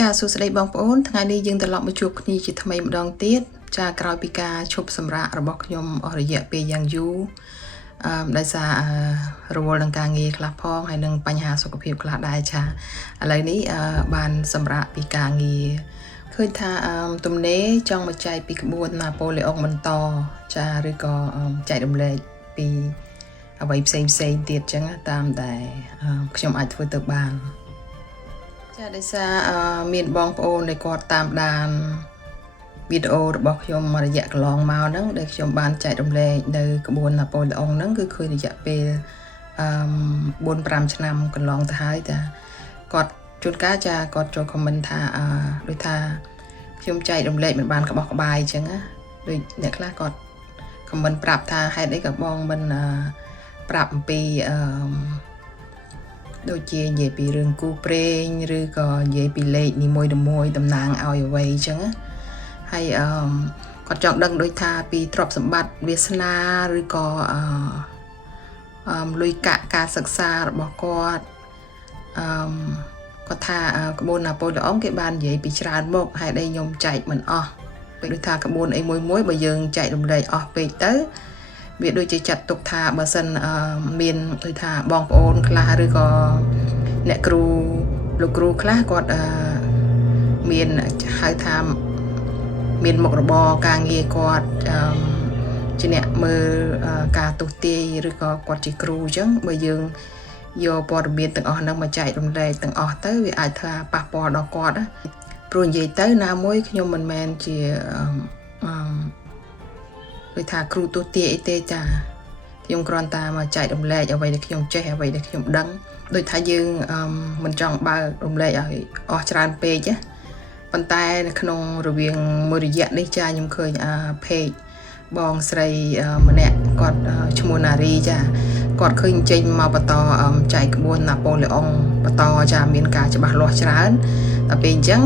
ចាសួស្តីបងប្អូនថ្ងៃនេះយើងត្រឡប់មកជួបគ្នាជាថ្មីម្ដងទៀតចាក្រោយពីការឈប់សម្រាករបស់ខ្ញុំអស់រយៈពេលយ៉ាងយូរដោយសាររវល់នឹងការងារខ្លះផងហើយនឹងបញ្ហាសុខភាពខ្លះដែរចាឥឡូវនេះបានសម្រាកពីការងារឃើញថាទំនេរចង់មកចែកពីក្បួនណាប៉ូឡេអុងបន្តចាឬក៏ចែករំលែកពីអ្វីផ្សេងទៀតចឹងតាមតែខ្ញុំអាចធ្វើទៅបានចាដោយសារមានបងប្អូនដែលគាត់តាមដានវីដេអូរបស់ខ្ញុំមួយរយៈកន្លងមកហ្នឹងដែលខ្ញុំបានចែករំលែកនៅក្បួនណាប៉ូឡេអុងហ្នឹងគឺឃើញរយៈពេល4-5 ឆ្នាំកន្លងទៅហើយតាគាត់ជួនកាលចាគាត់ចូល comment ថាដូចថាខ្ញុំចែករំលែកមិនបានក្បោះក្បាយអញ្ចឹងណាដូចអ្នកខ្លះគាត់ comment ប្រាប់ថាហេតុអីក៏បងមិនប្រាប់អំពីដូចជានិយាយពីរឿងគូព្រេងឬក៏និយាយពីលេខនីមួយតំណាងឲ្យអ្វីអញ្ចឹងហើយគាត់ចង់ដឹងដូចថាពីទ្រព្យសម្បត្តិវាសនាឬក៏លុយកាក់ការសិក្សារបស់គាត់គាត់ថាក្បួនណាប៉ូឡេអុងគេបាននិយាយពីច្រើនមកហេតុអីខ្ញុំចែកមិនអស់ពេលដូចថាក្បួនអីមួយបើយើងចែករំលែកអស់ពេកទៅវាដូចជាចាត់ទុកថាបើសិនមានដូចថាបងប្អូនខ្លះឬក៏អ្នកគ្រូលោកគ្រូខ្លះគាត់មានហៅថាមានមុខរបរការងារគាត់ជាអ្នកមើលការទស្សន៍ទាយឬក៏គាត់ជាគ្រូអញ្ចឹងបើយើងយកព័ត៌មានទាំងអស់ហ្នឹងមកចែករំលែកទាំងអស់ទៅវាអាចថាប៉ះពាល់ដល់គាត់ព្រោះនិយាយទៅណាមួយខ្ញុំមិនមែនជាដូចថាគ្រូទស្សន៍ទាយអីទេចាខ្ញុំគ្រាន់តែមកចែករំលែកអ្វីដែលខ្ញុំចេះអ្វីដែលខ្ញុំដឹងដូចថាយើងមិនចង់បើករំលែកឲ្យអស់ច្រើនពេកណាប៉ុន្តែនៅក្នុងរវាងមួយរយៈនេះចាខ្ញុំឃើញpageបងស្រីម្នាក់គាត់ឈ្មោះណារីចាគាត់ឃើញចេញមកបន្តចែកក្បួនណាប៉ូឡេអុងបន្តចាមានការច្បាស់លាស់ច្រើនដល់ពេលអញ្ចឹង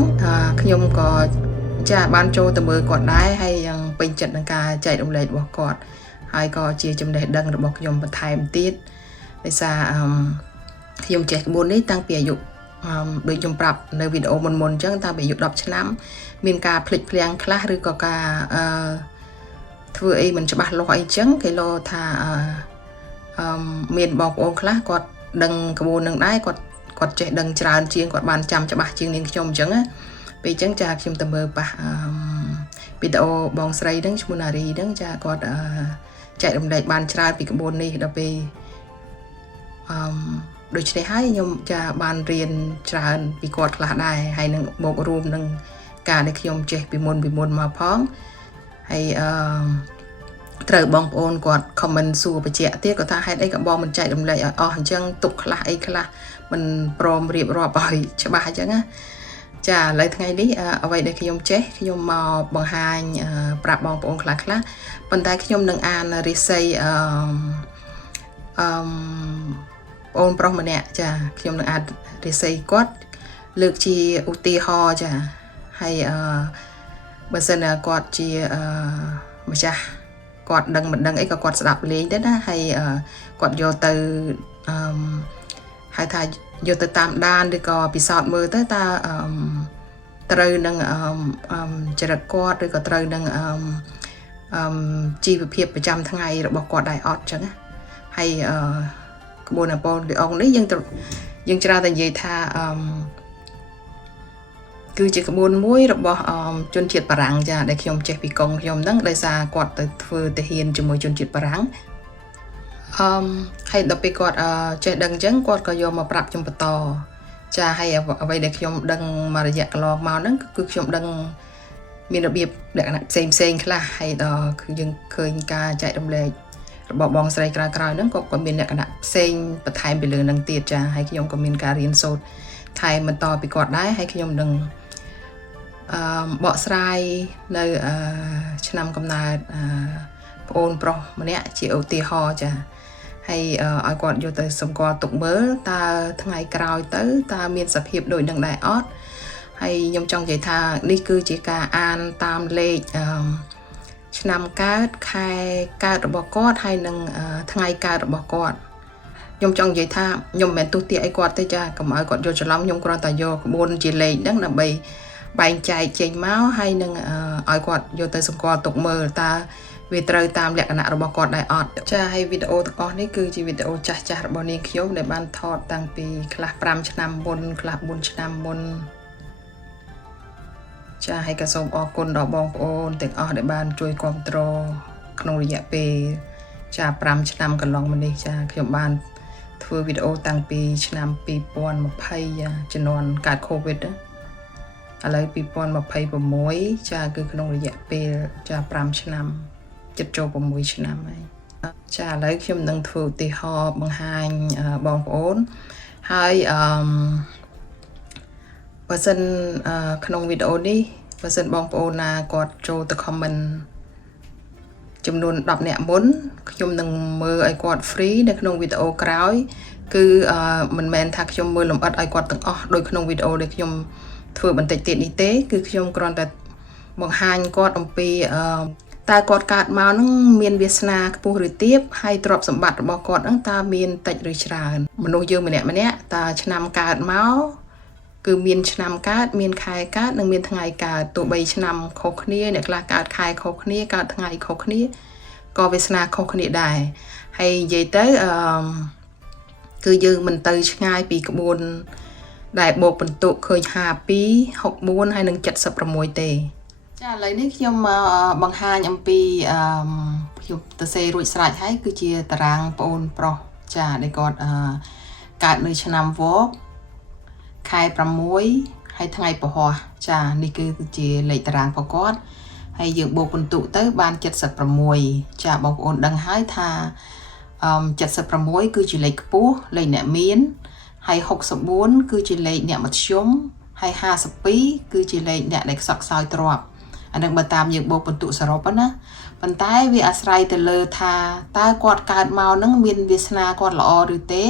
ខ្ញុំក៏ចាបានចូលទៅមើលគាត់ដែរហើយយ៉ាងពេញចិត្តនឹងការចែករំលែករបស់គាត់ហើយក៏ជាចំណេះដឹងរបស់ខ្ញុំបន្ថែមទៀតដោយសារខ្ញុំចេះក្បួននេះតាំងពីអាយុដូចខ្ញុំប្រាប់នៅវីដេអូមុនអញ្ចឹងតាំងពីអាយុ10ឆ្នាំមានការភ្លេចភ្លាំងខ្លះឬក៏ការធ្វើអីមិនច្បាស់លាស់អីចឹងគេលោថាមានបងប្អូនខ្លះគាត់ដឹងក្បួននឹងដែរគាត់ចេះដឹងច្រើនជាងគាត់បានចាំច្បាស់ជាងនាងខ្ញុំអញ្ចឹងណាពេលអញ្ចឹងចាខ្ញុំទៅមើលប៉ះវីដេអូបងស្រីហ្នឹងឈ្មោះណារីហ្នឹងចាគាត់ចែករំលែកបានច្រើនពីក្បួននេះដល់ពេលដូច្នេះហើយខ្ញុំចាបានរៀនច្រើនពីគាត់ខ្លះដែរហើយនឹងមករួមនឹងការដែលខ្ញុំចេះពីមុនមកផងហើយត្រូវបងប្អូនគាត់ comment សួរបញ្ជាក់ទៀតគាត់ថាហេតុអីក៏បងមិនចែករំលែកឲ្យអស់អញ្ចឹងទុកខ្លះអីខ្លះមិនព្រមរៀបរាប់ឲ្យច្បាស់អញ្ចឹងណាចាឥឡូវថ្ងៃនេះអ្វីដែលខ្ញុំចេះខ្ញុំមកបង្ហាញប្រាប់បងប្អូនខ្លះប៉ុន្តែខ្ញុំនឹងអានរិស័យបងប្រុសម្នាក់ចាខ្ញុំនឹងអានរិស័យគាត់លើកជាឧទាហរណ៍ចាហើយបើសិនគាត់ជាម្ចាស់គាត់ដឹងមិនដឹងអីក៏គាត់ស្ដាប់លេងដែរណាហើយគាត់យកទៅហៅថាយកទៅតាមដានឬក៏ពិសោធន៍មើលទៅតើត្រូវនឹងចរិតគាត់ឬក៏ត្រូវនឹងជីវភាពប្រចាំថ្ងៃរបស់គាត់ដែរអត់ចឹងណាហើយក្បួនណាប៉ូឡេអុងនេះយើងច្រើនតែនិយាយថាគឺជាក្បួនមួយរបស់ជនជាតិបារាំងចាដែលខ្ញុំចេះពីកុងខ្ញុំហ្នឹងដោយសារគាត់ទៅធ្វើទាហានជាមួយជនជាតិបារាំងហើយដល់ពេលគាត់ចេះដឹងអញ្ចឹងគាត់ក៏យកមកប្រាប់ខ្ញុំបន្តចាហើយអ្វីដែលខ្ញុំដឹងមករយៈកន្លងមកហ្នឹងគឺខ្ញុំដឹងមានរបៀបលក្ខណៈផ្សេងខ្លះហើយដល់យើងឃើញការចែករំលែករបស់បងស្រីក្រោយហ្នឹងក៏មានលក្ខណៈផ្សេងបន្ថែមពីលើហ្នឹងទៀតចាហើយខ្ញុំក៏មានការរៀនសូត្រថែមបន្តពីគាត់ដែរហើយខ្ញុំនឹងបកស្រាយនៅឆ្នាំកំណើតប្អូនប្រុសម្នាក់ជាឧទាហរណ៍ចាហើយឲ្យគាត់យកទៅសម្គាល់ទុកមើលតើថ្ងៃក្រោយទៅតើមានសភាពដូចនឹងដែរអត់ហើយខ្ញុំចង់និយាយថានេះគឺជាការអានតាមលេខឆ្នាំកើតខែកើតរបស់គាត់ហើយនឹងថ្ងៃកើតរបស់គាត់ ខ្ញុំចង់និយាយថាខ្ញុំមិនមែនទុះទាអីគាត់ទេចាកុំឲ្យគាត់យល់ច្រឡំខ្ញុំគ្រាន់តែយកក្បួនជាលេខហ្នឹងដើម្បីបែងចែកចេញមកហើយនឹងឲ្យគាត់យកទៅសម្គាល់ទុកមើលតើវាត្រូវតាមលក្ខណៈរបស់គាត់ដែរអត់ចាហើយវីដេអូទាំងអស់នេះគឺជាវីដេអូចាស់ៗរបស់នាងខ្ញុំដែលបានថតតាំងពីខ្លះ5ឆ្នាំមុនខ្លះ4ឆ្នាំមុនចាហើយក៏សូមអរគុណដល់បងប្អូនទាំងអស់ដែលបានជួយគាំទ្រក្នុងរយៈពេលចា5ឆ្នាំកន្លងមកនេះចាខ្ញុំបានធ្វើវីដេអូតាំងពីឆ្នាំ2020ជំនាន់កើត COVID ឥឡូវ2026ចាគឺក្នុងរយៈពេលចា5ឆ្នាំជិតចូល6ឆ្នាំហើយចាឥឡូវខ្ញុំនឹងធ្វើឧទាហរណ៍បង្ហាញបងប្អូនហើយបើសិនក្នុងវីដេអូនេះបើសិនបងប្អូនណាគាត់ចូលទៅ comment ចំនួន10នាក់មុនខ្ញុំនឹងមើលឲ្យគាត់ free នៅក្នុងវីដេអូក្រោយគឺមិនមែនថាខ្ញុំមើលលម្អិតឲ្យគាត់ទាំងអស់ដោយក្នុងវីដេអូដែលខ្ញុំធ្វើបន្តិចទៀតនេះទេគឺខ្ញុំគ្រាន់តែបង្ហាញគាត់អំពីតើគាត់កើតមកនឹងមានវាសនាខ្ពស់ឬទាបហើយទ្រព្យសម្បត្តិរបស់គាត់នឹងតើមានតិចឬច្រើនមនុស្សយើងម្នាក់តើឆ្នាំកើតមកគឺមានឆ្នាំកើតមានខែកើតនិងមានថ្ងៃកើតទោះបីឆ្នាំខុសគ្នាអ្នកខ្លះកើតខែខុសគ្នាកើតថ្ងៃខុសគ្នាក៏វាសនាខុសគ្នាដែរហើយនិយាយទៅគឺយើងមិនទៅឆ្ងាយពីក្បួនដែលបូកបន្ទុកឃើញ52 64ហើយនិង76ទេចាឥឡូវនេះខ្ញុំបង្ហាញអំពីខ្ញុំទៅសេរួចស្រេចហើយគឺជាតារាងប្អូនប្រុសចាដែលគាត់កើតនៅឆ្នាំវកខែ6ហើយថ្ងៃពហុចានេះគឺជាលេខតារាងរបស់គាត់ហើយយើងបូកបន្ទុកទៅបាន76ចាបងប្អូនដឹងហើយថា76គឺជាលេខខ្ពស់លេខអ្នកមានហើយ64គឺជាលេខអ្នកមធ្យមហើយ52គឺជាលេខអ្នកដែលខ្សត់ខ្សោយទ្រព្យអានឹងបើតាមយើងបូកបន្ទុកសរុបណាប៉ុន្តែវាអាស្រ័យទៅលើថាតើគាត់កើតមកនឹងមានវាសនាគាត់ល្អឬទេ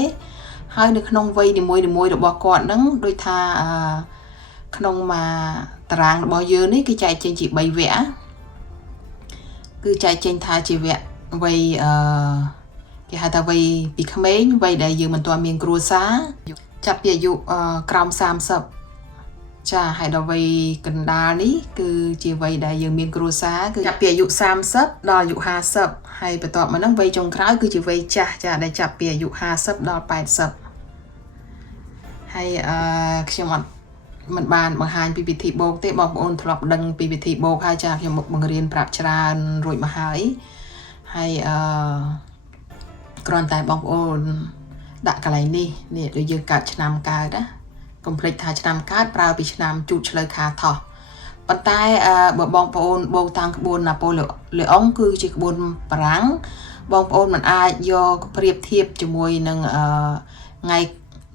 ហើយនៅក្នុងវ័យនីមួយៗរបស់គាត់នឹងដូចថាក្នុងមួយតារាងរបស់យើងនេះគឺចែកចេញជា3វគ្គគឺចែកចេញថាជាវគ្គវ័យគេហៅថាវ័យពីក្មេងវ័យដែលយើងមិនទាន់មានគ្រួសារចាប់ពីអាយុក្រោម30ចាហើយដល់វ័យកណ្ដាលនេះគឺជាវ័យដែលយើងមានគ្រួសារគឺចាប់ពីអាយុ30ដល់អាយុ50ហើយបន្ទាប់មកហ្នឹងវ័យចុងក្រោយគឺជាវ័យចាស់ចាដែលចាប់ពីអាយុ50ដល់80ហើយខ្ញុំអត់មិនបានបង្ហាញពីវិធីបូកទេបងប្អូនធ្លាប់ដឹងពីវិធីបូកហើយចាខ្ញុំបង្រៀនប្រាប់ច្រើនរួចមកហើយគ្រាន់តែបងប្អូនដាក់កន្លែងនេះដូចយើងកើតឆ្នាំកើតណាកុំភ្លេចថាឆ្នាំកើតប្រើពីឆ្នាំជូតឆ្លូវខាថោះប៉ុន្តែបើបងប្អូនបូកតាមក្បួនណាប៉ូលេអុងគឺជាក្បួនបារាំងបងប្អូនមិនអាចយកប្រៀបធៀបជាមួយនឹងថ្ងៃ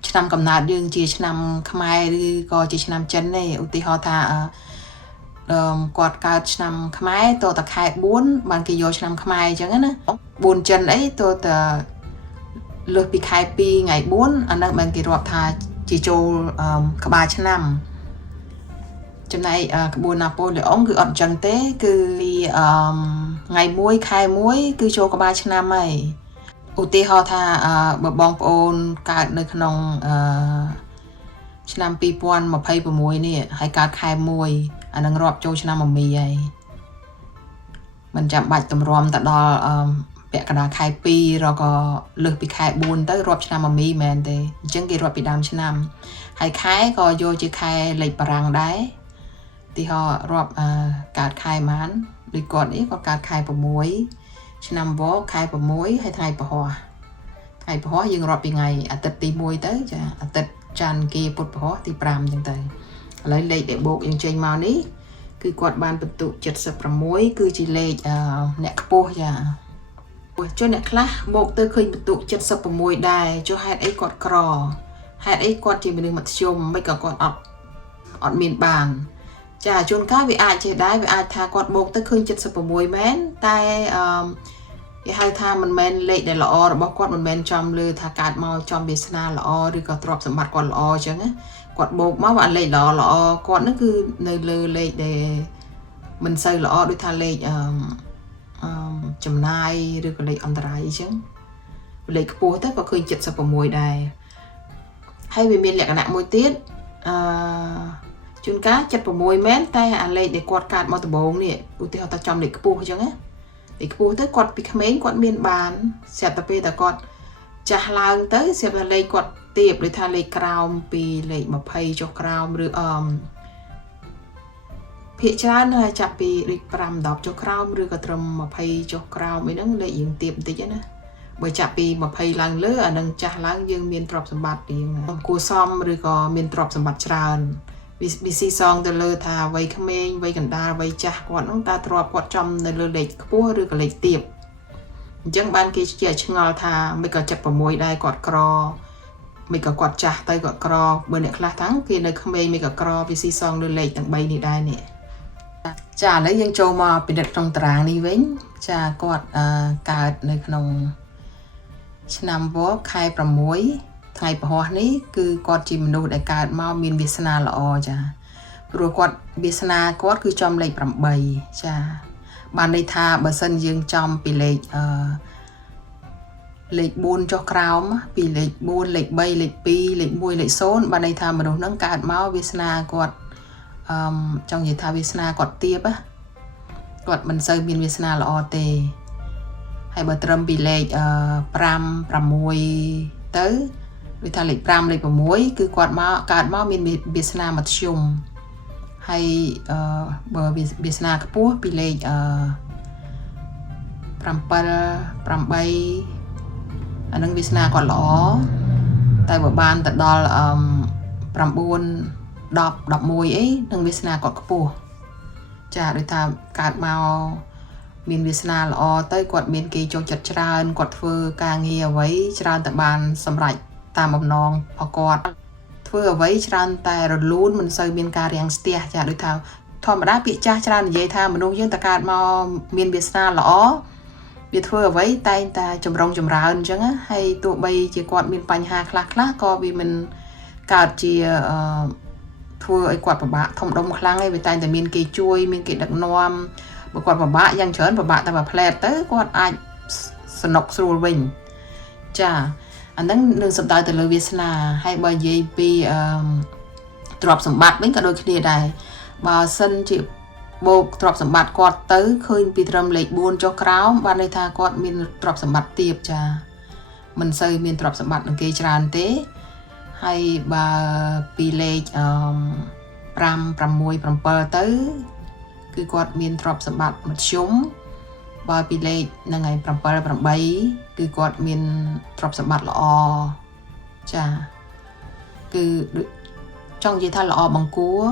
ឆ្នាំកំណើតយើងជាឆ្នាំខ្មែរឬក៏ជាឆ្នាំចិនទេឧទាហរណ៍ថាគាត់កើតឆ្នាំខ្មែរតតែខែ4បានគេយកឆ្នាំខ្មែរអញ្ចឹងណា4ចិនអីតតែលើសពីខែ2ថ្ងៃ4អានោះបានគេរាប់ថាជាចូលក្បាលឆ្នាំចំណែកក្បួនណាប៉ូលេអុងគឺអត់អញ្ចឹងទេគឺថ្ងៃ1ខែ1គឺចូលក្បាលឆ្នាំហើយឧទាហរណ៍ថាបើបងប្អូនកើតនៅក្នុងឆ្នាំ2026នេះហើយកើតខែ1អានឹងរាប់ចូលឆ្នាំមមីហើយមិនចាំបាច់តម្រាំទៅដល់ពាក់កណ្ដាលខែ2ឬក៏លើសពីខែ4ទៅរាប់ឆ្នាំមមីមែនទេអញ្ចឹងគេរាប់ពីដើមឆ្នាំហើយខែក៏យកជាខែលេខបារាំងដែរទីហោរាប់កើតខែម៉ានដូចគាត់នេះគាត់កើតខែ6ឆ្នាំវកខែ6ហើយថ្ងៃពហុយើងរាប់ពីថ្ងៃអាទិត្យទី1ទៅចាអាទិត្យច័ន្ទគីពុធពហុទី5អញ្ចឹងទៅឥឡូវលេខដែលបូកយើងចេញមកនេះគឺគាត់បានបន្ទុក76គឺជាលេខអ្នកខ្ពស់ចាចុះអ្នកខ្លះបូកទៅឃើញបន្ទុក76ដែរចុះហេតុអីគាត់ក្រហេតុអីគាត់ជាមនុស្សមធ្យមមិនក៏គាត់អត់មានបានចាជួនកាលវាអាចចេះដែរវាអាចថាគាត់បូកទៅឃើញ76មែនតែគេហៅថាមិនមែនលេខដែលល្អរបស់គាត់មិនមែនចំលើថាកើតមកចំវាសនាល្អឬក៏ទ្រព្យសម្បត្តិគាត់ល្អអញ្ចឹងណាគាត់បូកមកអាលេខល្អគាត់ហ្នឹងគឺនៅលើលេខដែលមិនសូវល្អដូចថាលេខចំណាយឬក៏លេខអន្តរាយអញ្ចឹង លេខខ្ពស់ទៅក៏ឃើញ76ដែរហើយវាមានលក្ខណៈមួយទៀតជួនកាល76មែនតែអាលេខដែលគាត់កាត់មកដំបូងនេះឧទាហរណ៍ថាចំលេខខ្ពស់អញ្ចឹងណាលេខខ្ពស់ទៅគាត់ពីក្មេងគាត់មានបានស្រាប់តែពេលតែគាត់ចាស់ឡើងទៅស្រាប់តែលេខគាត់ទៀបដូចថាលេខក្រោមពីលេខ20ចុះក្រោមឬភាគច្រើននៅចាប់ពីលេខ5 10ចុះក្រោមឬក៏ត្រឹម20ចុះក្រោមអីហ្នឹងលេខរៀងទៀបបន្តិចណាបើចាប់ពី20ឡើងលើអានឹងចាស់ឡើងយើងមានទ្រព្យសម្បត្តិរៀងគួរសមឬក៏មានទ្រព្យសម្បត្តិច្រើនវាស៊ីសងទៅលើថាវ័យក្មេងវ័យកណ្ដាលវ័យចាស់គាត់ហ្នឹងតើទ្រព្យគាត់ចំនៅលើលេខខ្ពស់ឬក៏លេខទាបអញ្ចឹងបានគេជាឆ្ងល់ថាមិនក៏76ដែរគាត់ក្រមិនក៏គាត់ចាស់ទៅគាត់ក្របើអ្នកខ្លះថាគេនៅក្មេងមិនក៏ក្រវាស៊ីសងលើលេខទាំង3នេះដែរនេះចាឥឡូវយើងចូលមកពិនិត្យក្នុងតារាងនេះវិញចាគាត់កើតនៅក្នុងឆ្នាំវស្សាខែ6ថ្ងៃពហុនេះគឺគាត់ជាមនុស្សដែលកើតមកមានវាសនាល្អចាព្រោះគាត់វាសនាគាត់គឺចំលេខ8ចាបានន័យថាបើសិនយើងចំពីលេខលេខ4ចុះក្រោមពីលេខ4លេខ3លេខ2លេខ1លេខ0បានន័យថាមនុស្សហ្នឹងកើតមកវាសនាគាត់ចង់និយាយថាវាសនាគាត់ទាបគាត់មិនសូវមានវាសនាល្អទេហើយបើត្រឹមពីលេខ5 6ទៅដូចថាលេខ5លេខ6គឺគាត់មកកើតមកមានវាសនាមធ្យមហើយបើវាសនាខ្ពស់ពីលេខ7 8អានឹងវាសនាគាត់ល្អតែបើបានទៅដល់9 10 11អីនឹងវាសនាគាត់ខ្ពស់ចាដូចថាកើតមកមានវាសនាល្អទៅគាត់មានគេចូលចិត្តច្រើនគាត់ធ្វើការងារអ្វីច្រើនតែបានសម្រេចតាមបំណងរបស់គាត់ធ្វើអ្វីច្រើនតែរលូនមិនសូវមានការរាំងស្ទះចាដូចថាធម្មតាពាក្យចាស់ច្រើននិយាយថាមនុស្សយើងតើកើតមកមានវាសនាល្អវាធ្វើអ្វីតែងតែចម្រុងចម្រើនអញ្ចឹងហើយទោះបីជាគាត់មានបញ្ហាខ្លះក៏វាមិនកើតជាធ្វើឲ្យគាត់ពិបាកធំដុំខ្លាំងឯងវាតែងតែមានគេជួយមានគេដឹកនាំបើគាត់ពិបាកយ៉ាងច្រើនពិបាកតែមួយផ្លែតទៅគាត់អាចសនុកស្រួលវិញចាអាហ្នឹងនឹងសំដៅទៅលើវាសនាហើយបើនិយាយពីទ្រព្យសម្បត្តិវិញក៏ដូចគ្នាដែរបើសិនជាបូកទ្រព្យសម្បត្តិគាត់ទៅឃើញពីត្រឹមលេខ4ចុះក្រោមបានន័យថាគាត់មានទ្រព្យសម្បត្តិទាបចាមិនសូវមានទ្រព្យសម្បត្តិនឹងគេច្រើនទេហើយបើពីលេខ5 6 7ទៅគឺគាត់មានទ្រព្យសម្បត្តិមធ្យមបើពីលេខហ្នឹងហើយ7 8គឺគាត់មានទ្រព្យសម្បត្តិល្អចាគឺចង់និយាយថាល្អបង្គួរ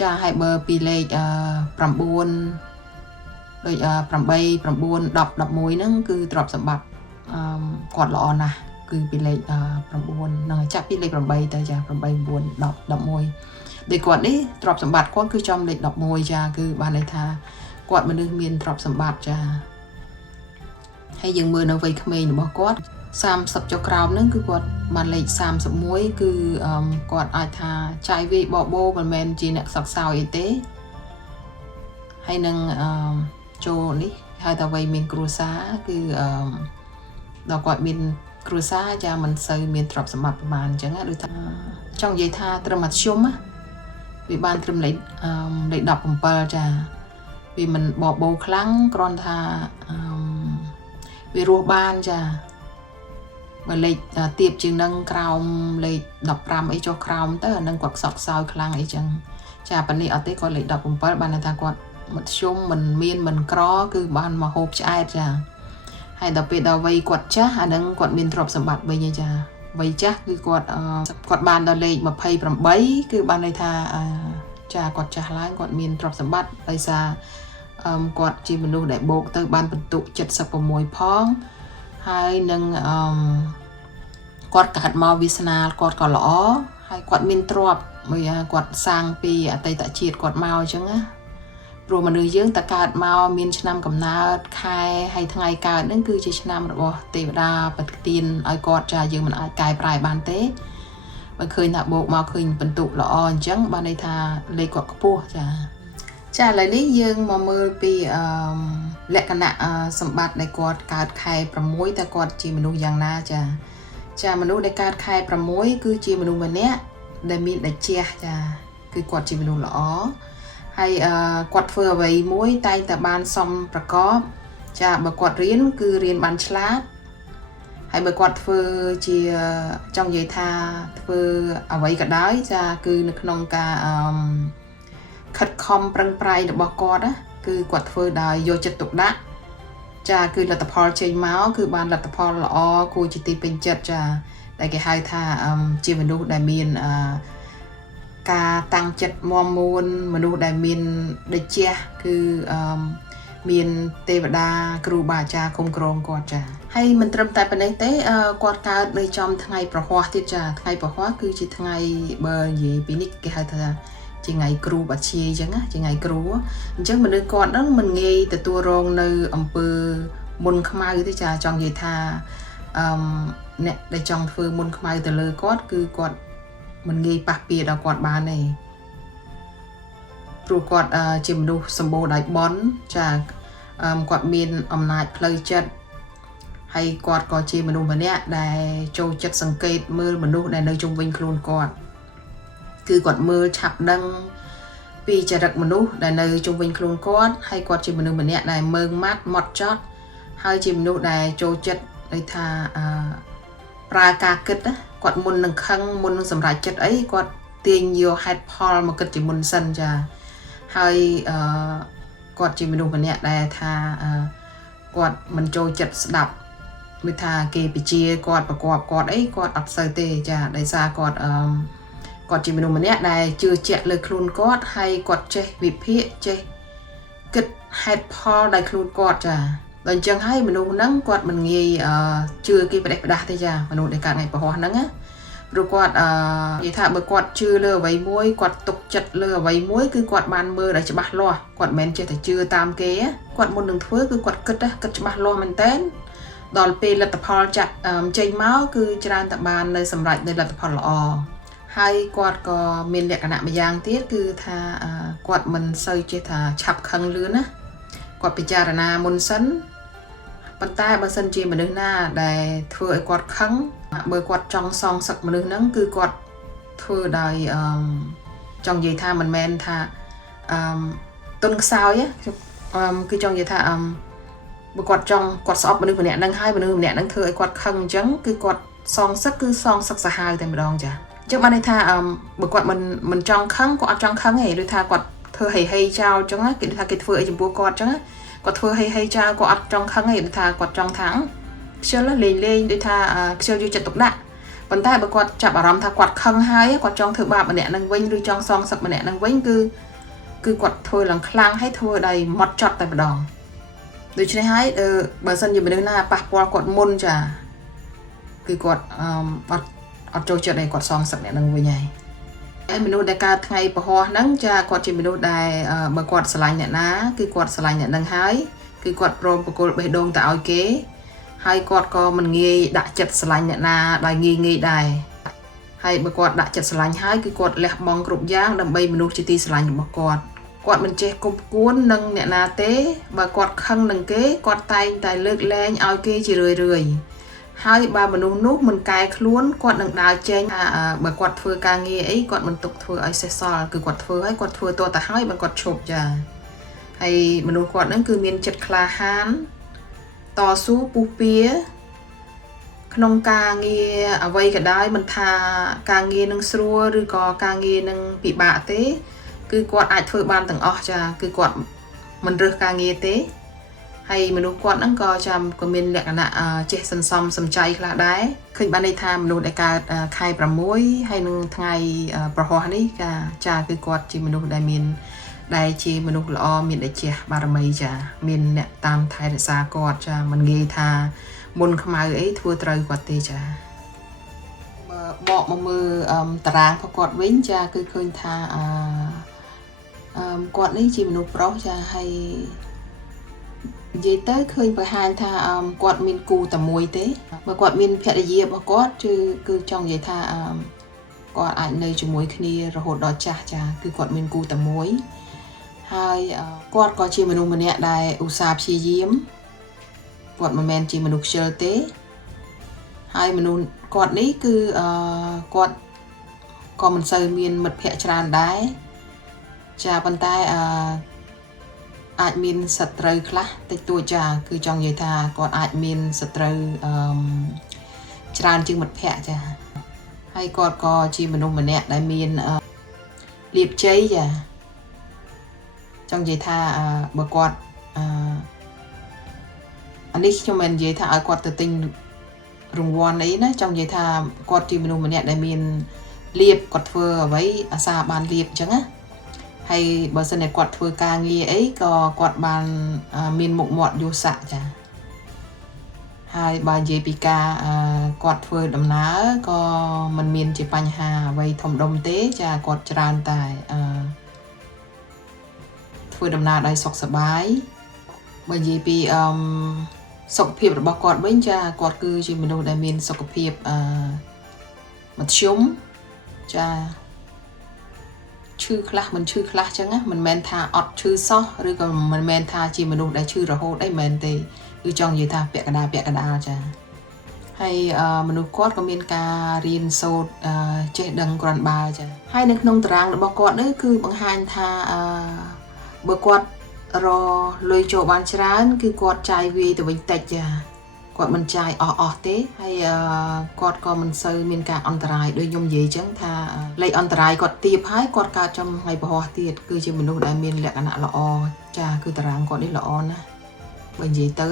ចាហើយបើពីលេខ9ដូច8 9 10 11ហ្នឹងគឺទ្រព្យសម្បត្តិគាត់ល្អណាស់គឺពីលេខ9ហ្នឹងចាប់ពីលេខ8ទៅចា8 9 10 11ដូចគាត់នេះទ្រព្យសម្បត្តិគាត់គឺចំលេខ11ចាគឺបានន័យថាគាត់មនុស្សមានទ្រព្យសម្បត្តិចាហើយយើងមើលនៅវ័យក្មេងរបស់គាត់30ចុះក្រោមហ្នឹងគឺគាត់បានលេខ31គឺគាត់អាចថាចាយវាយបបោមិនមែនជាអ្នកសកសោយអីទេហើយនឹងចូលនេះហៅថាវ័យមានគ្រួសារគឺដល់គាត់មានគ្រួសារចាមិនសូវមានទ្រព្យសម្បត្តិប្រហែលអញ្ចឹងដូចថាចង់និយាយថាត្រឹមមធ្យមវាបានត្រឹមលេខ17ចាវាមិនបបោខ្លាំងគ្រាន់ថាវារស់បានចាបើលេខទៀបជាងនឹងក្រោមលេខ15អីចុះក្រោមទៅអានឹងគាត់ខ្សត់ខ្សោយខ្លាំងអីចឹងចាប៉ុន្នេះអត់ទេគាត់លេខ17បានថាគាត់មធ្យមមិនមានមិនក្រគឺបានមកហូបឆ្អែតចាហើយដល់ពេលដល់វ័យគាត់ចាស់អានឹងគាត់មានទ្រព្យសម្បត្តិវិញឯចាវ័យចាស់គឺគាត់បានដល់លេខ28គឺបានន័យថាចាគាត់ចាស់ឡើងគាត់មានទ្រព្យសម្បត្តិដោយសារគាត់ជាមនុស្សដែលបូកទៅបានបន្ទុក76ផងហើយនឹងគាត់កើតមកវាសនាគាត់ក៏ល្អហើយគាត់មានទ្រព្យមួយគាត់សាងពីអតីតជាតិគាត់មកអញ្ចឹងណាព្រោះមនុស្សយើងតើកើតមកមានឆ្នាំកំណើតខែហើយថ្ងៃកើតហ្នឹងគឺជាឆ្នាំរបស់ទេវតាប្រទានឲ្យគាត់ចាយើងមិនអាចកែប្រែបានទេបើឃើញថាបូកមកឃើញបន្ទុកល្អអញ្ចឹងបានន័យថាលេខគាត់ខ្ពស់ចា ចាឥឡូវនេះយើងមកមើលពីលក្ខណៈសម្បត្តិនៃគាត់កើតខែ6តើគាត់ជាមនុស្សយ៉ាងណាចាមនុស្សដែលកើតខែ6គឺជាមនុស្សម្នាក់ដែលមានដេចចាគឺគាត់ជាមនុស្សល្អហើយគាត់ធ្វើអ្វីមួយតែងតែបានសមប្រកបចាបើគាត់រៀនគឺរៀនបានឆ្លាតហើយបើគាត់ធ្វើជាចង់និយាយថាធ្វើអ្វីក៏ដោយចាគឺនៅក្នុងការខិតខំប្រឹងប្រែងរបស់គាត់ណាគឺគាត់ធ្វើដោយយកចិត្តទុកដាក់ចាគឺលទ្ធផលចេញមកគឺបានលទ្ធផលល្អគួរជាទីពេញចិត្តចាដែលគេហៅថាជាមនុស្សដែលមានការតាំងចិត្តមាំមួនមនុស្សដែលមានដេចគឺមានទេវតាគ្រូបាអាចារ្យគ្រប់គ្រងគាត់ចាហើយមិនត្រឹមតែប៉ុណ្ណេះទេគាត់កើតនៅចំថ្ងៃប្រហ័សទៀតចាថ្ងៃប្រហ័សគឺជាថ្ងៃបើនិយាយពីនេះគេហៅថាជាថ្ងៃគ្រូបាជាអញ្ចឹងណាជាថ្ងៃគ្រូអញ្ចឹងមនុស្សគាត់ហ្នឹងមិនងាយទទួលរងនៅអំពើមុនខ្មៅទេចាចង់និយាយថាអ្នកដែលចង់ធ្វើមុនខ្មៅទៅលើគាត់គឺគាត់មិនងាយប៉ះពាល់ដល់គាត់បានទេព្រោះគាត់ជាមនុស្សសម្បូរដោយបុណ្យចាគាត់មានអំណាចផ្លូវចិត្តហើយគាត់ក៏ជាមនុស្សម្នាក់ដែលចូលចិត្តសង្កេតមើលមនុស្សដែលនៅជុំវិញខ្លួនគាត់គឺគាត់មើលឆាប់ដឹងពីចរិតមនុស្សដែលនៅជុំវិញខ្លួនគាត់ហើយគាត់ជាមនុស្សម្នាក់ដែលមើងម៉ាត់ម៉ត់ចត់ហើយជាមនុស្សដែលចូលចិត្តដូចថាប្រើការគិតណាគាត់មុននឹងខឹងមុននឹងសម្រេចចិត្តអីគាត់ទាញយកហេតុផលមកគិតជាមុនសិនចាហើយគាត់ជាមនុស្សម្នាក់ដែលថាគាត់មិនចូលចិត្តស្ដាប់ដូចថាគេបជាគាត់ប្រកបគាត់អីគាត់អត់សូវទេចាដោយសារគាត់ជាមនុស្សម្នាក់ដែលជឿជាក់លើខ្លួនគាត់ហើយគាត់ចេះវិភាគចេះគិតហេតុផលដោយខ្លួនគាត់ចាដល់អញ្ចឹងហើយមនុស្សហ្នឹងគាត់មិនងាយជឿគេផ្ដេសផ្ដាស់ទេចាមនុស្សដែលកើតថ្ងៃពហុហ្នឹងណាព្រោះគាត់និយាយថាបើគាត់ជឿលើអ្វីមួយគាត់ទុកចិត្តលើអ្វីមួយគឺគាត់បានមើលឲ្យច្បាស់លាស់គាត់មិនមែនចេះតែជឿតាមគេគាត់មុននឹងធ្វើគឺគាត់គិតច្បាស់លាស់មែនតើដល់ពេលលទ្ធផលចាក់ចេញមកគឺច្រើនតែបាននៅសម្រេចនៅលទ្ធផលល្អហើយគាត់ក៏មានលក្ខណៈម្យ៉ាងទៀតគឺថាគាត់មិនសូវចេះថាឆាប់ខឹងលឿនណាគាត់ពិចារណាមុនសិនប៉ុន្តែបើសិនជាមនុស្សណាដែលធ្វើឲ្យគាត់ខឹងបើគាត់ចង់សងសឹកមនុស្សហ្នឹងគឺគាត់ធ្វើដោយចង់និយាយថាមិនមែនថាទុនខ្សោយគឺចង់និយាយថាបើគាត់ស្អប់មនុស្សម្នាក់ហ្នឹងហើយមនុស្សម្នាក់ហ្នឹងធ្វើឲ្យគាត់ខឹងអញ្ចឹងគឺគាត់សងសឹកគឺសងសឹកសាហាវតែម្ដងចាអញ្ចឹងបានន័យថាបើគាត់មិនចង់ខឹងគាត់អត់ចង់ខឹងទេដូចថាគាត់ធ្វើហីចោលអញ្ចឹងគេថាគេធ្វើអីចំពោះគាត់អញ្ចឹងគាត់ធ្វើហីចោលគាត់អត់ចង់ខឹងទេដូចថាគាត់ចង់ថាខ្ជិលលេងដូចថាខ្ជិលយកចិត្តទុកដាក់ប៉ុន្តែបើគាត់ចាប់អារម្មណ៍ថាគាត់ខឹងហើយគាត់ចង់ធ្វើបាបម្នាក់នឹងវិញឬចង់សងសឹកម្នាក់នឹងវិញគឺគាត់ធ្វើឡើងខ្លាំងហើយធ្វើដោយម៉ត់ចត់តែម្ដងដូច្នេះហើយបើសិនជាមនុស្សណាប៉ះពាល់គាត់មុនចាគឺគាត់អត់ចូលចិត្តឲ្យគាត់សងសឹកអ្នកនឹងវិញហើយមនុស្សដែលកើតថ្ងៃពហុហ្នឹងចាគាត់ជាមនុស្សដែលបើគាត់ស្រឡាញ់អ្នកណាគឺគាត់ស្រឡាញ់អ្នកនឹងហើយគឺគាត់ព្រមប្រគល់បេះដូងទៅឲ្យគេហើយគាត់ក៏មិនងាយដាក់ចិត្តស្រឡាញ់អ្នកណាដោយងាយដែរហើយបើគាត់ដាក់ចិត្តស្រឡាញ់ហើយគឺគាត់លះបង់គ្រប់យ៉ាងដើម្បីមនុស្សជាទីស្រឡាញ់របស់គាត់មិនចេះគប់គួននឹងអ្នកណាទេបើគាត់ខឹងនឹងគេគាត់តែងតែលើកលែងឲ្យគេជារឿយហើយបើមនុស្សនោះមិនកែខ្លួនគាត់នឹងដើរចេញបើគាត់ធ្វើការងារអីគាត់មិនទុកធ្វើឲ្យសេះសល់គឺគាត់ធ្វើឲ្យគាត់ធ្វើតទៅហើយបើគាត់ឈប់ចាហើយមនុស្សគាត់ហ្នឹងគឺមានចិត្តក្លាហានតស៊ូពុះពៀក្នុងការងារអ្វីក៏ដោយមិនថាការងារនឹងស្រួលឬក៏ការងារនឹងពិបាកទេគឺគាត់អាចធ្វើបានទាំងអស់ចាគឺគាត់មិនរើសការងារទេហើយមនុស្សគាត់ហ្នឹងក៏មានលក្ខណៈចេះសន្សំសំចៃខ្លះដែរឃើញបានន័យថាមនុស្សដែលកើតខែ6ហើយនឹងថ្ងៃប្រហ័សនេះចាគឺគាត់ជាមនុស្សដែលមានដែលជាមនុស្សល្អមានដេចបារមីចាមានអ្នកតាមថែរក្សាគាត់ចាមិនងាយថាមុនខ្មៅអីធ្វើត្រូវគាត់ទេចាបើបកមកមើលតារាងរបស់គាត់វិញចាគឺឃើញថាគាត់នេះជាមនុស្សប្រុសចាហើយនិយាយទៅឃើញបង្ហាញថាគាត់មានគូតែមួយទេបើគាត់មានភរិយារបស់គាត់គឺចង់និយាយថាគាត់អាចនៅជាមួយគ្នារហូតដល់ចាស់ចាគឺគាត់មានគូតែមួយហ ហើយគាត់ក៏ជាមនុស្សម្នាក់ដែលឧស្សាហ៍ព្យាយាមគាត់មិនមែនជាមនុស្សខ្ជិលទេហើយមនុស្សគាត់នេះគឺគាត់ក៏មិនសូវមានមិត្តភ័ក្តិច្រើនដែរចាប៉ុន្តែអាចមានសត្រូវខ្លះតិចតួចចាគឺចង់និយាយថាគាត់អាចមានសត្រូវច្រើនជាងមិត្តភ័ក្តិចាហើយគាត់ក៏ជាមនុស្សម្នាក់ដែលមានលៀបជ័យចាចង់និយាយថាបើគាត់អានេះខ្ញុំមិននិយាយថាឲ្យគាត់ទៅទិញរង្វាន់អីណាចង់និយាយថាគាត់ជាមនុស្សម្នាក់ដែលមានលៀបគាត់ធ្វើអ្វីអាសាបានលៀបអញ្ចឹងណាហើយបើសិនតែគាត់ធ្វើការងារអីក៏គាត់បានមានមុខមាត់យស័ក្តិចាហើយបើនិយាយពីការគាត់ធ្វើដំណើរក៏មិនមានជាបញ្ហាអ្វីធំដុំទេចាគាត់ច្រើនតែធ្វើដំណើរដោយសុខសប្បាយបើនិយាយពីសុខភាពរបស់គាត់វិញចាគាត់គឺជាមនុស្សដែលមានសុខភាពមធ្យមចាឈឺខ្លះមិនឈឺខ្លះចឹងណាមិនមែនថាអត់ឈឺសោះឬក៏មិនមែនថាជាមនុស្សដែលឈឺរហូតអីមិនមែនទេគឺចង់និយាយថាពាក់កណ្ដាលចាហើយមនុស្សគាត់ក៏មានការរៀនសូត្រចេះដឹងគ្រាន់បើចាហើយនៅក្នុងតារាងរបស់គាត់នេះគឺបង្ហាញថាបើគាត់រលុយចូលបានច្រើនគឺគាត់ចាយវាយទៅវិញតិចចាគាត់មិនចាយអស់ទេហើយគាត់ក៏មិនសូវមានការអន្តរាយដូចខ្ញុំនិយាយចឹងថាលេខអន្តរាយគាត់ទាបហើយគាត់កើតចំថ្ងៃពហុទៀតគឺជាមនុស្សដែលមានលក្ខណៈល្អចាគឺតារាងគាត់នេះល្អណាស់បើនិយាយទៅ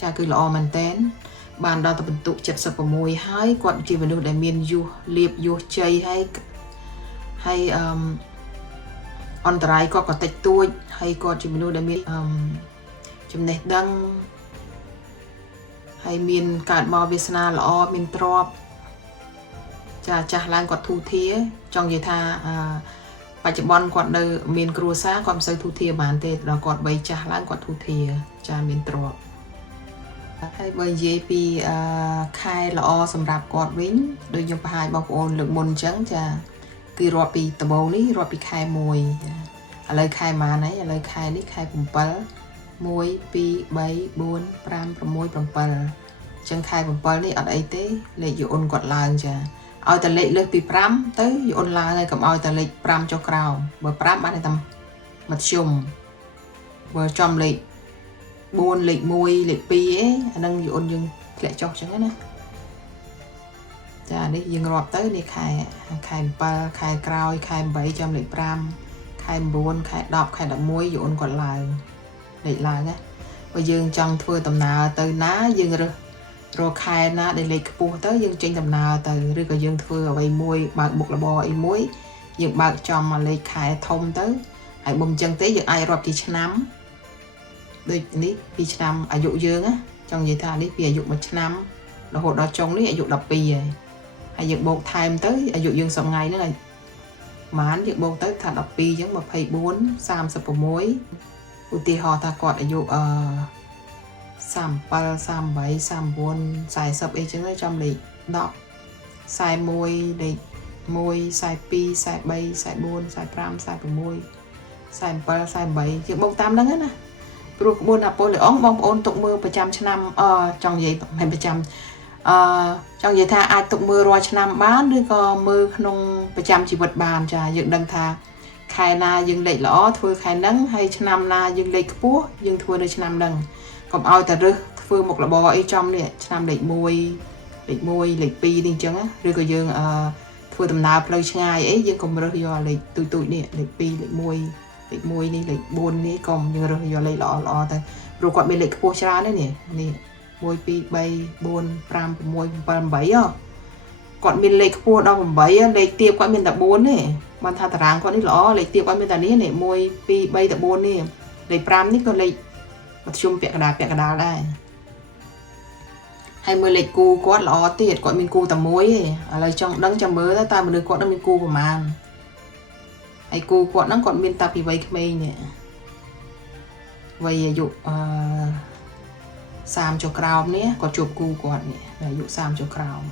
ចាគឺល្អមែនតែនបានដល់ទៅបន្ទុក76ហើយគាត់ជាមនុស្សដែលមានយុះលៀបយុះជ័យហើយអន្តរាយគាត់ក៏តិចតួចហើយគាត់ជាមនុស្សដែលមានចំណេះដឹងហើយមានកើតមកវាសនាល្អមានទ្រព្យចាស់ឡើងគាត់ធូរធារចង់និយាយថាបច្ចុប្បន្នគាត់នៅមានគ្រួសារគាត់មិនសូវធូរធារបានទេដល់គាត់វ័យចាស់ឡើងគាត់ធូរធារចាមានទ្រព្យហើយបើនិយាយពីខែល្អសម្រាប់គាត់វិញដូចខ្ញុំបង្ហាញបងប្អូនលើកមុនអញ្ចឹងចាគឺរាប់ពីដំបូងនេះរាប់ពីខែ1ឥឡូវខែប៉ុន្មានហើយឥឡូវខែនេះខែ7 1 2 3 4 5 6 7ចឹងខែ7នេះអត់អីទេលេខយូអ៊ុនគាត់ឡើងចាឲ្យតែលេខលើសពី5ទៅយូអ៊ុនឡើងហើយកុំឲ្យតែលេខ5ចុះក្រោមបើ5បានតែមធ្យមបើចំលេខ4លេខ1លេខ2ឯងអានឹងយូអ៊ុនយើងធ្លាក់ចុះចឹងណាចានេះយើងរាប់ទៅនេះខែ7ខែក្រោយខែ8ចំលេខ5ខែ9ខែ10ខែ11យូអ៊ុនគាត់ឡើងលេខឡើងណាបើយើងចង់ធ្វើដំណើរទៅណាយើងរើសរកខែណាដែលលេខខ្ពស់ទៅយើងចេញដំណើរទៅឬក៏យើងធ្វើអ្វីមួយបើកមុខរបរអីមួយយើងបើកចំមកលេខខែធំទៅហើយបើមិនចឹងទេយើងអាចរាប់ជាឆ្នាំដូចនេះពីឆ្នាំអាយុយើងណាចង់និយាយថានេះពីអាយុ1ឆ្នាំរហូតដល់ចុងនេះអាយុ12ហើយយើងបូកថែមទៅអាយុយើងសប្ងៃហ្នឹងហើយម៉ានយើងបូកទៅថា12អញ្ចឹង24 36ឧទាហរណ៍ថាគាត់អាយុ37 38 39 40អីចឹងទៅចំលេខ10 41លេខ1 42 43 44 45 46 47 48យើងបូកតាមហ្នឹងណាព្រោះក្បួនអាប៉ូឡេអុងបងប្អូនទុកមើលប្រចាំឆ្នាំចង់និយាយមិនប្រចាំចង់និយាយថាអាចទុកមើលរាល់ឆ្នាំបានឬក៏មើលក្នុងប្រចាំជីវិតបានចាយើងដឹងថាខែណាយើងលេខល្អធ្វើខែហ្នឹងហើយឆ្នាំណាយើងលេខខ្ពស់យើងធ្វើនៅឆ្នាំហ្នឹងកុំឲ្យតែរើសធ្វើមុខរបរអីចំនេះឆ្នាំលេខ1លេខ2នេះអញ្ចឹងឬក៏យើងធ្វើដំណើរផ្លូវឆ្ងាយអីយើងកុំរើសយកលេខទូចនេះលេខ2លេខ1លេខ1នេះលេខ4នេះកុំយើងរើសយកលេខល្អទៅព្រោះគាត់មានលេខខ្ពស់ច្រើននេះ1 2 3 4 5 6 7 8គាត់មានលេខខ្ពស់ដល់8លេខទាបគាត់មានតែ4ទេបានថាតារាងគាត់នេះល្អលេខទាបគាត់មានតែនេះ1 2 3 4នេះលេខ5នេះក៏លេខមធ្យមពាក់កណ្ដាលដែរហើយមើលលេខគូគាត់ល្អទៀតគាត់មានគូតែមួយទេឥឡូវចង់ដឹងចាំមើលទៅតើមនុស្សគាត់នឹងមានគូប្រមាណហើយគូគាត់ហ្នឹងគាត់មានតែពីវ័យក្មេងនេះវ័យអាយុ30ចុះក្រោមនេះគាត់ជួបគូគាត់នេះអាយុ30ចុះក្រោម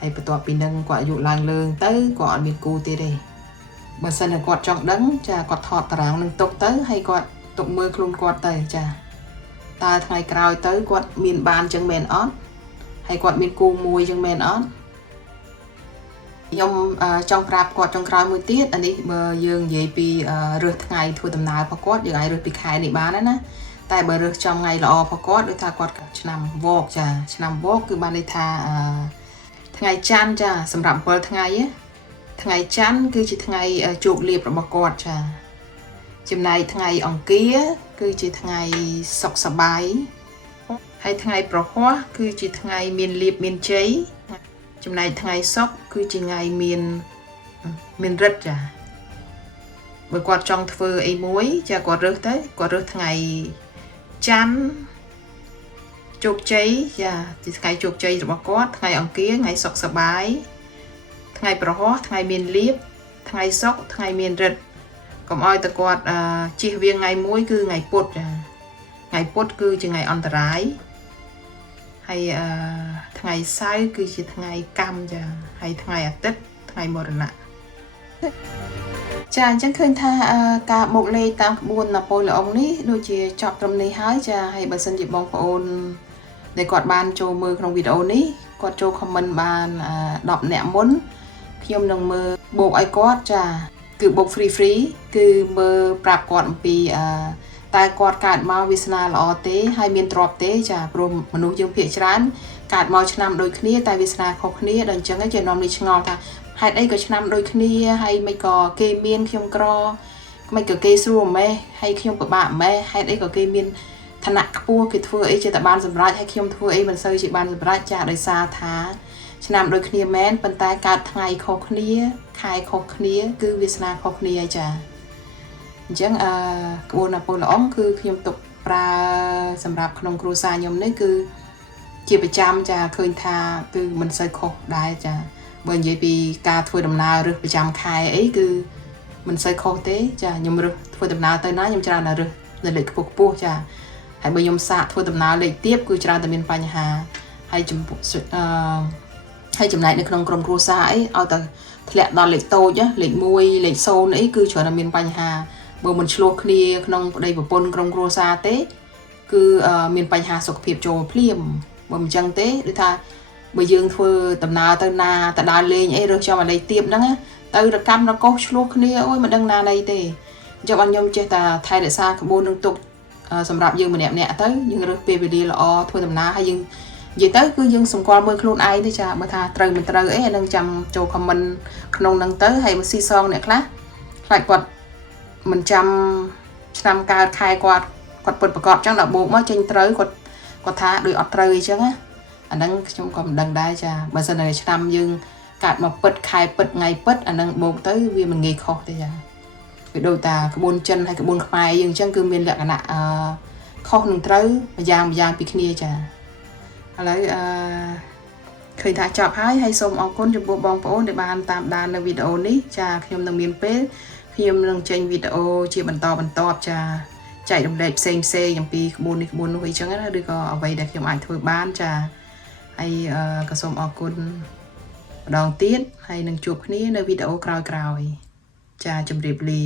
ហើយបន្ទាប់ពីនឹងគាត់អាយុឡើងលើទៅគាត់អត់មានគូទៀតទេ បើសិនតែគាត់ចង់ដឹងចាគាត់ថតតារាងនឹងទុកទៅហើយគាត់ទុកមើលខ្លួនគាត់ទៅចាតើថ្ងៃក្រោយទៅគាត់មានបានចឹងមែនអត់ហើយគាត់មានគូមួយចឹងមែនអត់ខ្ញុំចង់ប្រាប់គាត់ចុងក្រោយមួយទៀតអានេះបើយើងនិយាយពីរើសថ្ងៃធ្វើដំណើររបស់គាត់យើងអាចរើសពីខែនេះបានណាតែបើរើសចំថ្ងៃល្អរបស់គាត់ដូចថាគាត់ឆ្នាំវកចាឆ្នាំវកគឺបានន័យថាថ្ងៃច័ន្ទចាសម្រាប់7ថ្ងៃថ្ងៃច័ន្ទគឺជាថ្ងៃជោគលាភរបស់គាត់ចាចំណែកថ្ងៃអង្គារគឺជាថ្ងៃសុខសប្បាយហើយថ្ងៃប្រហ័សគឺជាថ្ងៃមានលាភមានជ័យចំណែកថ្ងៃសុក្រគឺជាថ្ងៃមានរិទ្ធចាបើគាត់ចង់ធ្វើអីមួយចាគាត់រើសទៅគាត់រើសថ្ងៃច័ន្ទជោគជ័យចាជាថ្ងៃជោគជ័យរបស់គាត់ថ្ងៃអង្គារថ្ងៃសុខសប្បាយថ្ងៃប្រហ័សថ្ងៃមានលាភថ្ងៃសុក្រថ្ងៃមានរិទ្ធកុំឲ្យតែគាត់ជៀសវាងថ្ងៃមួយគឺថ្ងៃពុធចាថ្ងៃពុធគឺជាថ្ងៃអន្តរាយហើយថ្ងៃសៅរ៍គឺជាថ្ងៃកម្មចាហើយថ្ងៃអាទិត្យថ្ងៃមរណៈចាអញ្ចឹងឃើញថាការមកលេខតាមក្បួនណាប៉ូឡេអុងនេះដូចជាចប់ត្រឹមនេះហើយចាហើយបើសិនជាបងប្អូនដែលគាត់បានចូលមើលក្នុងវីដេអូនេះគាត់ចូល comment បាន10នាក់មុនខ្ញុំនឹងមើលបូកឲ្យគាត់ចាគឺបូក free គឺមើលប្រាប់គាត់អំពីតែគាត់កើតមកវាសនាល្អទេហើយមានទ្រព្យទេចាព្រោះមនុស្សយើងភាគច្រើនកើតមកឆ្នាំដូចគ្នាតែវាសនាខុសគ្នាដល់អញ្ចឹងជានាំនេះឆ្ងល់ថាហេតុអីក៏ឆ្នាំដូចគ្នាហើយមិនក៏គេមានខ្ញុំក្រមិនក៏គេស្រួលម៉េះហើយខ្ញុំពិបាកម៉េះហេតុអីក៏គេមានឋានៈខ្ពស់គេធ្វើអីជាតែបានសម្រេចហើយខ្ញុំធ្វើអីមិនសូវជាបានសម្រេចចាដោយសារថាឆ្នាំដូចគ្នាមែនប៉ុន្តែកើតថ្ងៃខុសគ្នាខែខុសគ្នាគឺវាសនាខុសគ្នាចាអញ្ចឹងក្បួនណាប៉ូឡេអុងគឺខ្ញុំទុកប្រើសម្រាប់ក្នុងគ្រួសារខ្ញុំនេះគឺជាប្រចាំចាឃើញថាគឺមិនសូវខុសដែរចាបើនិយាយពីការធ្វើដំណើររើសប្រចាំខែអីគឺមិនសូវខុសទេចាខ្ញុំរើសធ្វើដំណើរទៅណាខ្ញុំច្រើនតែរើសនៅលេខខ្ពស់ចាហើយបើខ្ញុំសាកធ្វើដំណើរលេខទាបគឺច្រើនតែមានបញ្ហាហើយហើយចំណែកនៅក្នុងក្រុមគ្រួសារអីឲ្យតែធ្លាក់ដល់លេខតូចលេខ1លេខ0អីគឺច្រើនតែមានបញ្ហាបើមិនឆ្លោះគ្នាក្នុងប្តីប្រពន្ធក្រុមគ្រួសារទេគឺមានបញ្ហាសុខភាពចូលភ្លាមបើមិនចឹងទេដូចថាបើយើងធ្វើដំណើរទៅណាទៅដើរលេងអីរើសចំអាលេខទៀបហ្នឹងទៅរកម្មរកោសឆ្លោះគ្នាអូយមិនដឹងណាណីទេអញ្ចឹងខ្ញុំចេះតែថែរក្សាក្បួននឹងទុកសម្រាប់យើងម្នាក់ទៅយើងរើសពេលវេលាល្អធ្វើដំណើរហើយយើងនិយាយទៅគឺយើងសម្គាល់មើលខ្លួនឯងទៅចាបើថាត្រូវមិនត្រូវអីអានឹងចាំចូល comment ក្នុងហ្នឹងទៅហើយមកស៊ីសងអ្នកខ្លះខ្លាចគាត់មិនចាំឆ្នាំកើតខែគាត់ពិតប្រកបចឹងដល់បូកមកចេញត្រូវគាត់ថាដូចអត់ត្រូវអីចឹងណាអាហ្នឹងខ្ញុំក៏មិនដឹងដែរចាបើសិនតែឆ្នាំយើងកើតមកពិតខែពិតថ្ងៃពិតអាហ្នឹងបូកទៅវាមិនងាយខុសទេចាវាដូចតាក្បួនចិនហើយក្បួនខ្មែរយើងចឹងគឺមានលក្ខណៈខុសនឹងត្រូវម្យ៉ាងពីគ្នាចាឥឡូវឃើញថាចប់ហើយសូមអរគុណចំពោះបងប្អូនដែលបានតាមដាននៅវីដេអូនេះចាខ្ញុំនឹងមានពេលខ្ញុំនឹងចេញវីដេអូជាបន្តចាចែករំលែកផ្សេងអំពីក្បួននេះក្បួននោះអីចឹងណាឬក៏អ្វីដែលខ្ញុំអាចធ្វើបានចាហើយក៏សូមអរគុណម្ដងទៀតហើយនឹងជួបគ្នានៅវីដេអូក្រោយៗចាជម្រាបលា